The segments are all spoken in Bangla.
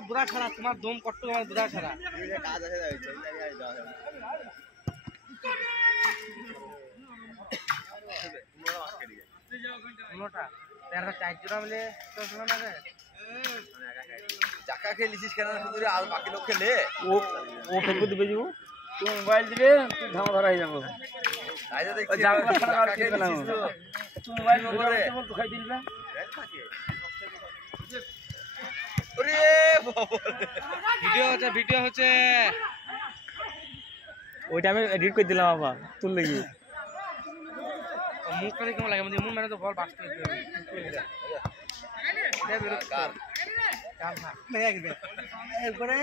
বুড়া ছাড়া তোমার দম কষ্ট আমার বুড়া ছাড়া কাজ আছে জাকা খেলিছিস কেন আর বাকি লোক খেলে ও ফেলবো দিবে যাবো তুই মোবাইল দিবে তুই ধামা ধরা হয়ে যাবো ভিডিও হচ্ছে ওইটা আমি এডিট করে দিলাম আবার তোর লেগে মুখ করে কেমন লাগে মুখ মানে তো বল বাঁচতে একবারে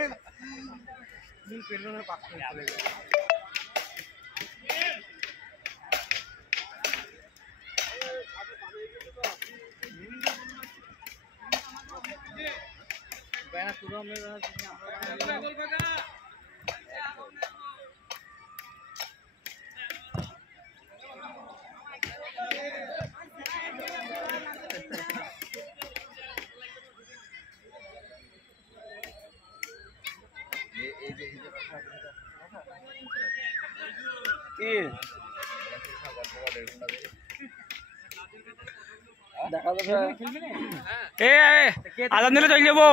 আদান দিলে চলে যাবো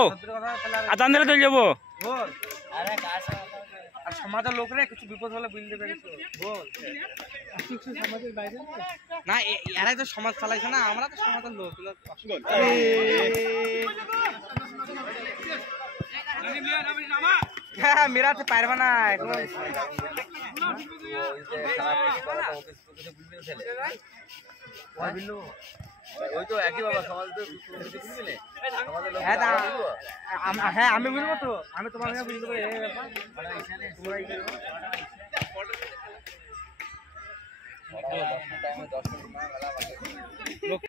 আদান দিলে চলে যাবো আর সমাজের লোকরা কিছু বিপদ হলে বুঝতে পেরেছ বল সমাজের বাইরে না এরাই তো সমাজ চালাইছে না আমরা তো সমাজের লোক হ্যাঁ মেরাতে পারবে না এখন ওই তো একই বাবা সমাজ হ্যাঁ আমি বুঝবো তো আমি তোমার বুঝতে পারি তোমরা